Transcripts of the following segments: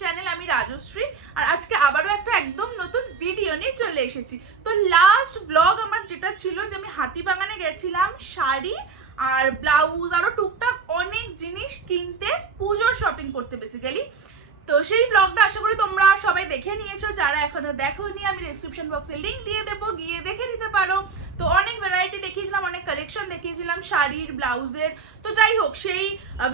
Channel. আমি রাজশ্রী, আর আজকে আবারও একটা একদম নতুন ভিডিও নিয়ে চলে এসেছি। তো লাস্ট ব্লগ আমার যেটা ছিল যে আমি হাতিবাগানে গেছিলাম শাড়ি আর ব্লাউজ আরো টুকটাক অনেক জিনিস কিনতে, পুজোর শপিং করতে বেসিক্যালি। তো সেই ব্লগটা আশা করি তোমরা সবাই দেখে নিয়েছো, যারা এখনো দেখোনি আমি ডেসক্রিপশন বক্সে লিংক দিয়ে দেবো, গিয়ে দেখে নিতে পারো। তো অনেক ভ্যারাইটি দেখিয়েছিলাম, অনেক কালেকশন দেখিয়েছিলাম শাড়ির ব্লাউজের। তো যাই হোক, সেই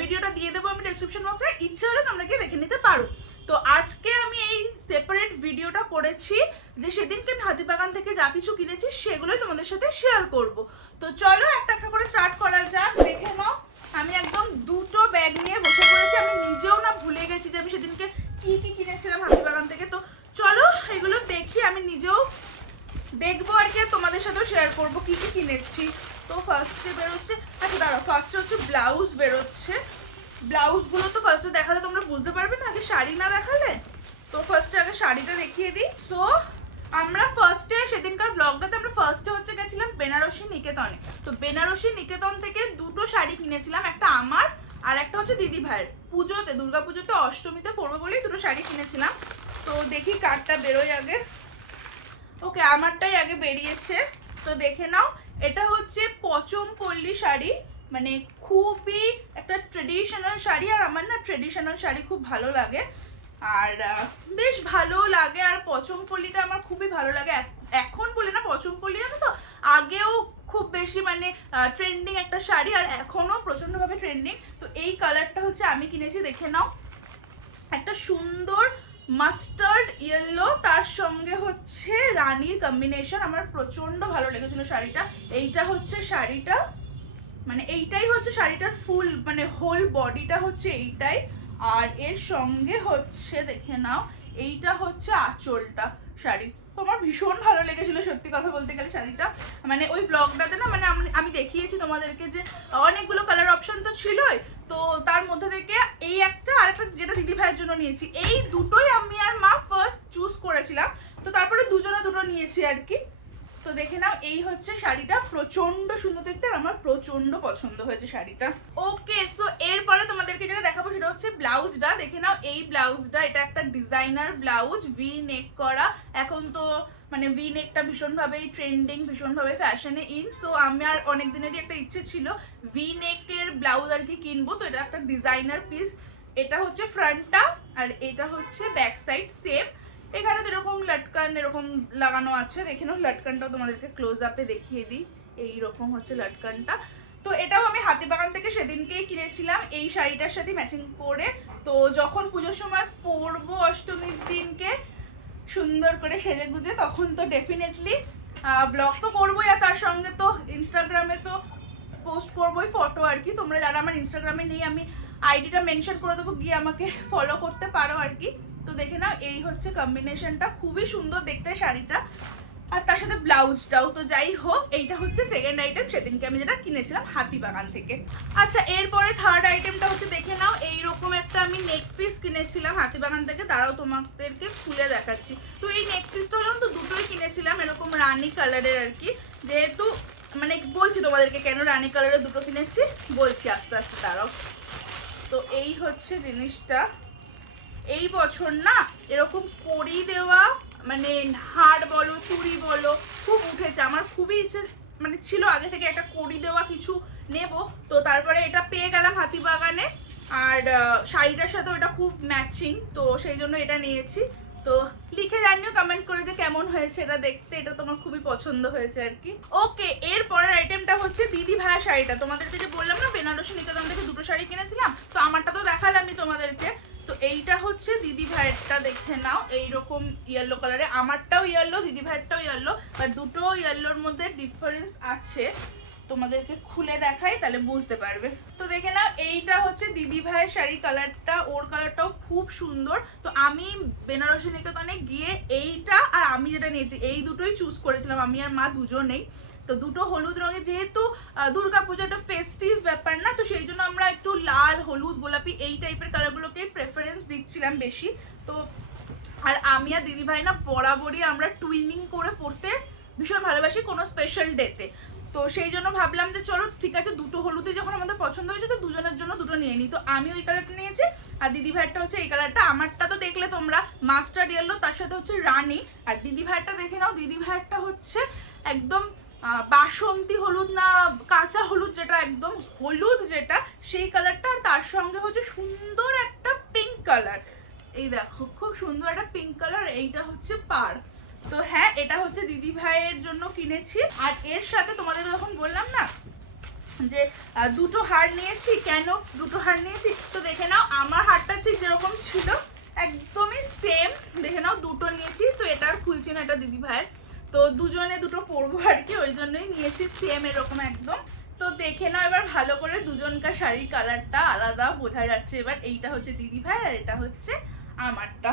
ভিডিওটা দিয়ে দেবো আমি ডেসক্রিপশন বক্সে, ইচ্ছে হলে তোমরা গিয়ে দেখে নিতে পারো। তো আজকে আমি এই সেপারেট ভিডিওটা করেছি যে সেদিনকে আমি হাতিবাগান থেকে যা কিছু কিনেছি সেগুলোই তোমাদের সাথে শেয়ার করব। তো চলো একটা একটা করে স্টার্ট করা যাক। দেখে নাও, আমি একদম দুটো ব্যাগ নিয়ে বসে পড়েছি। আমি নিজেও না ভুলে গেছি যে আমি সেদিনকে কি কি কিনেছিলাম হাতিবাগান থেকে। তো চলো এগুলো দেখি, আমি নিজেও দেখবো আর কি, তোমাদের সাথেও শেয়ার করবো কি কি কিনেছি। তো ফার্স্টে বেরোচ্ছে, আচ্ছা দাঁড়াও, ফার্স্টে হচ্ছে ব্লাউজ বেরোচ্ছে। ব্লাউজগুলো তো ফার্স্টে দেখালে তোমরা বুঝতে পারবে না, আগে শাড়ি না দেখালে। তো ফার্স্টে আগে শাড়িটা দেখিয়ে দিই। সো আমরা ফার্স্টে সেদিনকার ব্লগটাতে আমরা ফার্স্টে হচ্ছে গেছিলাম বেনারসি নিকেতনে। তো বেনারসি নিকেতন থেকে দুটো শাড়ি কিনেছিলাম, একটা আমার আর একটা হচ্ছে দিদি ভাইয়ের। পুজোতে, দুর্গাপুজোতে অষ্টমীতে পরবো বলেই দুটো শাড়ি কিনেছিলাম। তো দেখি কারটা বেরোয় আগে। ওকে, আমারটাই আগে বেরিয়েছে। তো দেখে নাও, এটা হচ্ছে পচমপল্লী শাড়ি, মানে খুবই একটা ট্রেডিশনাল শাড়ি। আর আমার না ট্রেডিশনাল শাড়ি খুব ভালো লাগে, আর বেশ ভালো লাগে। আর পচমপল্লীটা আমার খুবই ভালো লাগে। এখন বলে না, পচমপল্লী জানো তো আগেও খুব বেশি মানে ট্রেন্ডিং একটা শাড়ি, আর এখনো প্রচন্ডভাবে ট্রেন্ডিং। তো এই কালারটা হচ্ছে আমি কিনেছি, দেখে নাও, একটা সুন্দর মাস্টার্ড ইয়েলো, তার সঙ্গে হচ্ছে রানীর কম্বিনেশন। আমার প্রচন্ড ভালো লেগেছিল শাড়িটা। এইটা হচ্ছে শাড়িটা, মানে এইটাই হচ্ছে শাড়িটার ফুল, মানে হোল বডিটা হচ্ছে এইটাই। আর এর সঙ্গে হচ্ছে দেখে নাও, এইটা হচ্ছে আঁচলটা শাড়ি। তো আমার ভীষণ ভালো লেগেছিল সত্যি কথা বলতে গেলে শাড়িটা। মানে ওই ব্লগটাতে না, মানে আমি দেখিয়েছি তোমাদেরকে যে অনেকগুলো কালার অপশন তো ছিলই, তো তার মধ্যে থেকে এই একটা আর একটা যেটা দিদি ভাইয়ের জন্য নিয়েছি, এই দুটোই আমি আর মা ফার্স্ট চুজ করেছিলাম। তো তারপরে দুজনে দুটো নিয়েছি আর কি। তো দেখে নাও, এই হচ্ছে শাড়িটা, প্রচন্ড সুন্দর দেখতে, আর আমার প্রচন্ড পছন্দ হয়েছে শাড়িটা। ওকে, সো এরপরে তোমাদেরকে যেটা দেখাবো সেটা হচ্ছে ব্লাউজটা। দেখে নাও এই ব্লাউজটা, এটা একটা ডিজাইনার ব্লাউজ, ভি নেক করা। এখন তো মানে ভি নেকটা ভীষণভাবেই ট্রেন্ডিং, ভীষণভাবে ফ্যাশনে ইন। সো আমার অনেক দিনেরই একটা ইচ্ছে ছিল ভি নেকের ব্লাউজ আর কি কিনবো। তো এটা একটা ডিজাইনার পিস। এটা হচ্ছে ফ্রন্টটা আর এটা হচ্ছে ব্যাক সাইড সেম। এখানে তো এরকম লটকান এরকম লাগানো আছে, দেখে নাও। লটকানটাও তোমাদেরকে ক্লোজ আপে দেখিয়ে দিই, এইরকম হচ্ছে লটকানটা। তো এটাও আমি হাতিবাগান থেকে সেদিনকেই কিনেছিলাম এই শাড়িটার সাথে ম্যাচিং করে। তো যখন পুজোর সময় পরবো অষ্টমীর দিনকে সুন্দর করে সেজে গুজে, তখন তো ডেফিনেটলি ব্লগ তো করবোই, আর তার সঙ্গে তো ইনস্টাগ্রামে তো পোস্ট করবোই ফটো আর কি। তোমরা যারা আমার ইনস্টাগ্রামে নেই, আমি আইডিটা মেনশন করে দেবো, গিয়ে আমাকে ফলো করতে পারো আর কি। তো দেখে নাও, এই হচ্ছে কম্বিনেশনটা, খুবই সুন্দর দেখতে শাড়িটা, আর তার সাথে ব্লাউজটাও। তো যাই হোক, এইটা হচ্ছে সেকেন্ড আইটেম সেদিনকে আমি যেটা কিনেছিলাম হাতিবাগান থেকে। আচ্ছা, এরপরে থার্ড আইটেমটা হচ্ছে দেখে নাও, এইরকম একটা আমি নেক পিস কিনেছিলাম হাতিবাগান থেকে, তারাও তোমাদেরকে খুলে দেখাচ্ছি। তো এই নেক পিসটা হলাম তো দুটোই কিনেছিলাম এরকম রানী কালারের আর কি। যেহেতু মানে বলছি তোমাদেরকে কেন রানী কালারের দুটো কিনেছি, বলছি আস্তে আস্তে, তারাও। তো এই হচ্ছে জিনিসটা। এই বছর না এরকম কড়ি দেওয়া, মানে হার বলো চুড়ি বলো, খুব উঠেছে। আমার খুবই ইচ্ছে মানে ছিল আগে থেকে একটা কড়ি দেওয়া কিছু নেব। তো তারপরে এটা পেয়ে গেলাম হাতিবাগানে, আর শাড়িটার সাথে ওটা খুব ম্যাচিং, তো সেই জন্য এটা নিয়েছি। তো লিখে জানিও কমেন্ট করে যে কেমন হয়েছে এটা দেখতে, এটা তোমার খুবই পছন্দ হয়েছে আর কি। ওকে, এর পরের আইটেমটা হচ্ছে দিদি ভাইয়ের শাড়িটা। তোমাদেরকে যে বললাম না বেনারসি নিকেতন থেকে দুটো শাড়ি কিনেছিলাম, তো আমারটা তো দেখালামই তোমাদেরকে। তো এইটা হচ্ছে দিদি ভাইয়েরটা, দেখে নাও, এইরকম ইয়েলো কালারে। আমারটাও ইয়েলো, দিদি ভাইয়েরটাও ইয়েলো, বাট দুটো ইয়েলোর মধ্যে ডিফারেন্স আছে। তোমাদেরকে খুলে দেখাই তাহলে বুঝতে পারবে। তো দেখে নাও, এইটা হচ্ছে দিদি ভাইয়ের শাড়ি কালারটা, ওর কালারটাও খুব সুন্দর। তো আমি বেনারসি নিকেতনে গিয়ে এইটা আর আমি যেটা নিয়েছি এই দুটোই চুজ করেছিলাম, আমি আর মা দুজনেই। তো দুটো হলুদ রঙে, যেহেতু দুর্গাপূজা একটা ফেস্টিভ ব্যাপার না, তো সেই জন্য আমরা একটু লাল, হলুদ, গোলাপি এই টাইপের কালারগুলোকেই প্রেফারেন্স দিচ্ছিলাম বেশি। তো আর আমি আর দিদি ভাই না বরাবরই আমরা টুইনিং করে পড়তে ভীষণ ভালোবাসি কোনো স্পেশাল ডেতে। তো সেই জন্য ভাবলাম যে চলো ঠিক আছে, দুটো হলুদে যখন আমাদের পছন্দ হয়েছে তো দুজনের জন্য দুটো নিয়ে নিই। তো আমি ওই কালারটা নিয়েছি, আর দিদি ভাইয়েরটা হচ্ছে এই কালারটা। আমারটা তো দেখলে তোমরা মাস্টার্ড ইয়েলো, তার সাথে হচ্ছে রানী। আর দিদি ভাইয়েরটা দেখে নাও, দিদি ভাইয়েরটা হচ্ছে একদম বাসন্তী হলুদ না কাঁচা হলুদ, যেটা একদম হলুদ যেটা, সেই কালারটা। আর তার সঙ্গে হচ্ছে সুন্দর একটা পিঙ্ক কালার, এই দেখো খুব সুন্দর একটা পিঙ্ক কালার। এইটা হচ্ছে পাড়। তো হ্যাঁ, এটা হচ্ছে দিদি ভাইয়ের জন্য কিনেছি। আর এর সাথে তোমাদের যখন বললাম না যে দুটো হার নিয়েছি, কেন দুটো হার নিয়েছি, তো দেখে নাও আমার হারটা ঠিক যেরকম ছিল একদমই সেম, দেখে নাও দুটো নিয়েছি। তো এটা আর খুলছি না, এটা দিদি ভাইয়ের, তো দুজনে দুটো পরবো আর কি, ওই জন্যই নিয়েছি সেম এরকম একদম। তো দেখে নাও এবার ভালো করে দুজনকার শাড়ির কালারটা আলাদা বোঝা যাচ্ছে। এবার এইটা হচ্ছে দিদি ভাই আর এটা হচ্ছে আমারটা।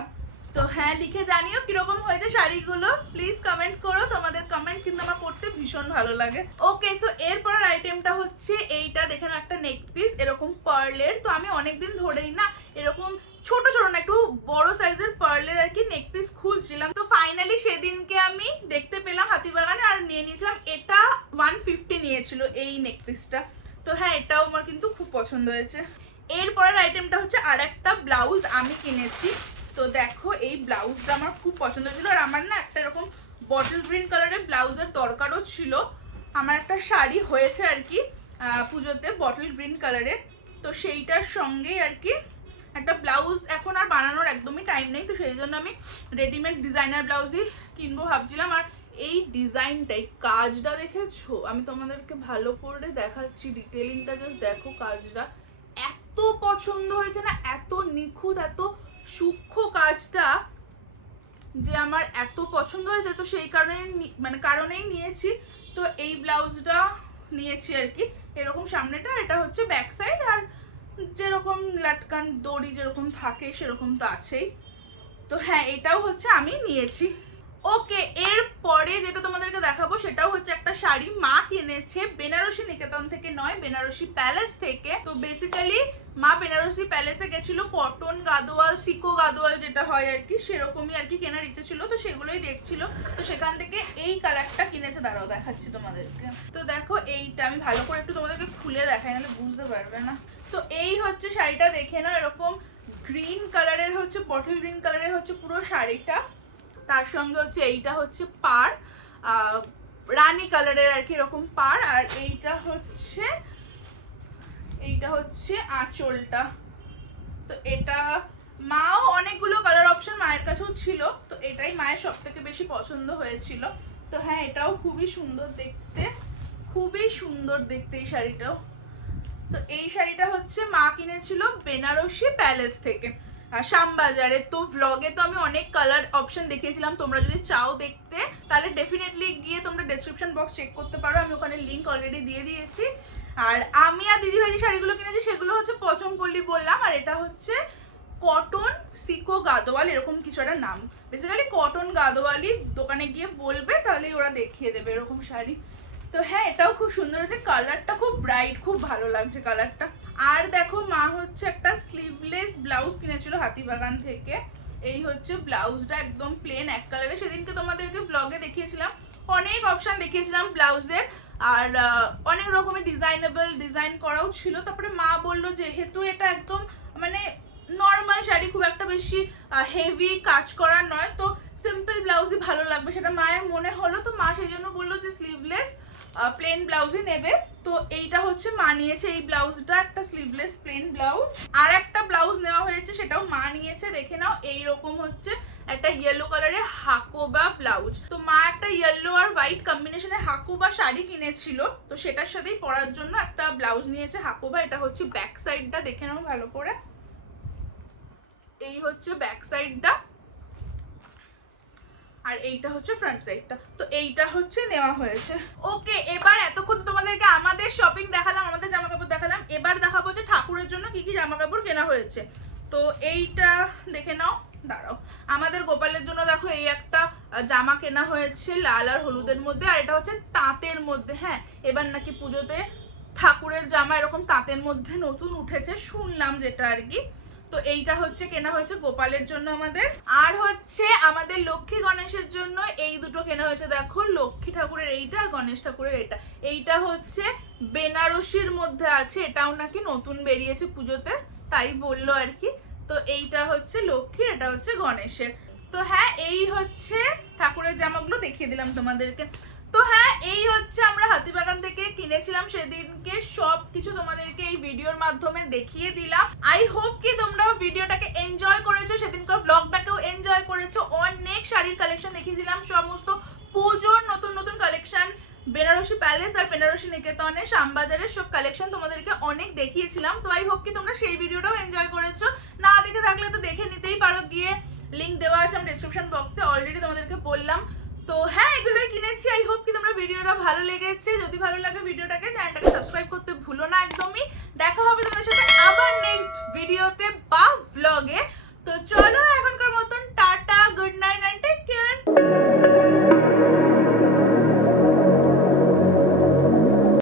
তো হ্যাঁ, লিখে জানিও কিরকম হয়েছে শাড়িগুলো, প্লিজ কমেন্ট করো, তোমাদের কমেন্ট কিন্তু আমার পড়তে ভীষণ ভালো লাগে। ওকে, সো এরপরের আইটেমটা হচ্ছে এইটা, দেখে নাও একটা নেক পিস এরকম পার্লের। তো আমি অনেকদিন ধরেই না এরকম ছোট ছোট না একটু বড় সাইজের পার্লের আর কি নেক পিস খুঁজছিলাম। তো ফাইনালি সেদিনকে আমি দেখতে পেলাম হাতিবাগানে, আর নিয়ে নিয়েছিলাম। এটা 150 নিয়েছিল এই নেক পিসটা। তো হ্যাঁ, এটাও আমার কিন্তু খুব পছন্দ হয়েছে। এরপরের আইটেমটা হচ্ছে আর একটা ব্লাউজ আমি কিনেছি। তো দেখো এই ব্লাউজটা আমার খুব পছন্দ ছিল, আর আমার না একটা এরকম বটল গ্রিন কালারের ব্লাউজের দরকারও ছিল। আমার একটা শাড়ি হয়েছে আর কি পুজোতে বটল গ্রিন কালারের, তো সেইটার সঙ্গেই আর কি একটা ব্লাউজ এখন আর বানানোর একদমই টাইম নেই, তো সেই জন্য আমি রেডিমেড ডিজাইনার ব্লাউজই কিনবো ভাবছিলাম। আর এই ডিজাইনটাই কাজটা দেখেছো, আমি তোমাদেরকে ভালো করে দেখাচ্ছি, ডিটেলিংটা জাস্ট দেখো, কাজটা এত পছন্দ হয়েছে না, এত নিখুঁত, এত সূক্ষ্ম কাজটা যে আমার এত পছন্দ হয়েছে। তো সেই কারণেই নিয়েছি। তো এই ব্লাউজটা নিয়েছি আর কি, এরকম সামনেটা, এটা হচ্ছে ব্যাক সাইড, আর যেরকম লাটকান দড়ি যেরকম থাকে সেরকম তো আছেই। তো হ্যাঁ, এটাও হচ্ছে আমি নিয়েছি। ওকে, এরপরে যেটা তোমাদেরকে দেখাবো সেটাও হচ্ছে একটা শাড়ি মা কিনেছে বেনারসি নিকেতন থেকে নয়, বেনারসি প্যালেস থেকে। তো বেসিক্যালি মা বেনারসি প্যালেসে গেছিল, কটন গাদোয়াল সিকো গাদোয়াল যেটা হয় আর কি, সেরকমই আর কি কেনার ইচ্ছে ছিল, তো সেগুলোই দেখছিল। তো সেখান থেকে এই কালারটা কিনেছে, দাঁড়াও দেখাচ্ছি তোমাদেরকে। তো দেখো এইটা আমি ভালো করে একটু তোমাদেরকে খুলে দেখাই, নাহলে বুঝতে পারবে না। তো এই হচ্ছে শাড়িটা, দেখে নাও এরকম গ্রিন কালারের হচ্ছে, বটল গ্রিন কালারের হচ্ছে পুরো শাড়িটা। তার সঙ্গে হচ্ছে এইটা হচ্ছে পাড়, রানী কালারের আর কি এরকম পাড়। আর এইটা হচ্ছে আঁচলটা। তো এটা মাও অনেকগুলো কালার অপশন মায়ের কাছেও ছিল, তো এটাই মায়ের সব থেকে বেশি পছন্দ হয়েছিল। তো হ্যাঁ, এটাও খুবই সুন্দর দেখতে, খুবই সুন্দর দেখতে এই শাড়িটাও। তো এই শাড়িটা হচ্ছে মা কিনেছিল বেনারসি প্যালেস থেকে শ্যামবাজারে। তো ভ্লগে তো আমি অনেক কালার অপশন দেখিয়েছিলাম, তোমরা যদি চাও দেখতে তাহলে ডেফিনেটলি গিয়ে তোমরা ডেসক্রিপশন বক্স চেক করতে পারো, আমি ওখানে লিঙ্ক অলরেডি দিয়ে দিয়েছি। আর আমি আর দিদিভাই যে শাড়িগুলো কিনেছি সেগুলো হচ্ছে পচমপল্লি বললাম, আর এটা হচ্ছে কটন সিকো গাদোয়াল এরকম কিছু একটা নাম। বেসিক্যালি কটন গাদোয়ালি দোকানে গিয়ে বলবে, তাহলে ওরা দেখিয়ে দেবে এরকম শাড়ি। তো হ্যাঁ, এটাও খুব সুন্দর হয়েছে, কালারটা খুব ব্রাইট, খুব ভালো লাগছে কালারটা। আর দেখো মা হচ্ছে একটা স্লিভলেস ব্লাউজ কিনেছিল হাতিবাগান থেকে। এই হচ্ছে ব্লাউজটা, একদম প্লেন এক কালারে। সেদিনকে তোমাদেরকে ব্লগে দেখিয়েছিলাম, অনেক অপশন দেখিয়েছিলাম ব্লাউজের, আর অনেক রকমের ডিজাইন করাও ছিল। তারপরে মা বললো যেহেতু এটা একদম মানে নর্মাল শাড়ি, খুব একটা বেশি হেভি কাজ করা নয়, তো সিম্পল ব্লাউজই ভালো লাগবে, সেটা মায়ের মনে হলো। তো মা সেই জন্য বললো যে স্লিভলেস প্লেন ব্লাউজই নেবে। তো এইটা হচ্ছে মা নিয়েছে, এই ব্লাউজটা একটা স্লিভলেস প্লেন ব্লাউজ। আর একটা ব্লাউজ নেওয়া হয়েছে, সেটাও মা নিয়েছে, দেখে নাও এইরকম হচ্ছে একটা ইয়েলো কালারের হাকোবা ব্লাউজ। তো মা একটা ইয়েলো আর হোয়াইট কম্বিনেশনে হাকোবা শাড়ি কিনেছিল, তো সেটার সাথেই পরার জন্য একটা ব্লাউজ নিয়েছে হাকোবা। এটা হচ্ছে ব্যাক সাইডটা, দেখে নাও ভালো করে, এই হচ্ছে ব্যাক সাইডটা, আর এইটা হচ্ছে ফ্রন্ট সাইডটা। তো এইটা হচ্ছে নেওয়া হয়েছে। ওকে, এবার এতক্ষণ তোমাদেরকে আমাদের শপিং দেখালাম, আমাদের জামা কাপড় দেখালাম, এবার দেখাবো যে ঠাকুরের জন্য কি কি জামা কাপড় কেনা হয়েছে। তো এইটা দেখে নাও, দাঁড়াও, আমাদের গোপালের জন্য দেখো এই একটা জামা কেনা হয়েছে লাল আর হলুদের মধ্যে, আর এটা হচ্ছে তাঁতের মধ্যে। হ্যাঁ, এবার নাকি পুজোতে ঠাকুরের জামা এরকম তাঁতের মধ্যে নতুন উঠেছে শুনলাম, যেটা আর কি। তো এইটা হচ্ছে কেনা হয়েছে গোপালের জন্য আমাদের। আর হচ্ছে আমাদের লক্ষ্মী গণেশের জন্য এই দুটো কেনা হয়েছে, দেখো লক্ষ্মী ঠাকুরের এইটা আর গণেশ ঠাকুরের এটা। এইটা হচ্ছে বেনারসির মধ্যে আছে, এটাও নাকি নতুন বেরিয়েছে পুজোতে, তাই বললো আর কি। তো এইটা হচ্ছে লক্ষ্মীর, এটা হচ্ছে গণেশের। তো হ্যাঁ, এই হচ্ছে ঠাকুরের জামাগুলো দেখিয়ে দিলাম তোমাদেরকে। তো হ্যাঁ, এই হচ্ছে আমরা হাতিবাগান থেকে কিনেছিলাম সেদিনকে, সব কিছু তোমাদেরকে এই ভিডিওর মাধ্যমে দেখিয়ে দিলাম। আই হোপ কি তোমরা ভিডিওটাকে এনজয় করেছো, সেদিনকার ব্লগটাকেও এনজয় করেছো। অনেক শাড়ির কালেকশন দেখিয়েছিলাম, সমস্ত পুজোর নতুন নতুন কালেকশন, বেনারসি প্যালেস আর বেনারসি নিকেতনে শ্যামবাজারের সব কালেকশন তোমাদেরকে অনেক দেখিয়েছিলাম। তো আই হোপ কি তোমরা সেই ভিডিওটাও এনজয় করেছো। না দেখে থাকলে তো দেখে নিতেই পারো, গিয়ে লিংক দেওয়া আছে আমার ডেসক্রিপশন বক্সে, অলরেডি তোমাদেরকে বললাম। তো হ্যাঁ, এগুলোই কিনেছি। আই হোপ কি তোমরা ভিডিওটা ভালো লেগেছে। যদি ভালো লাগে ভিডিওটাকে, চ্যানেলটাকে সাবস্ক্রাইব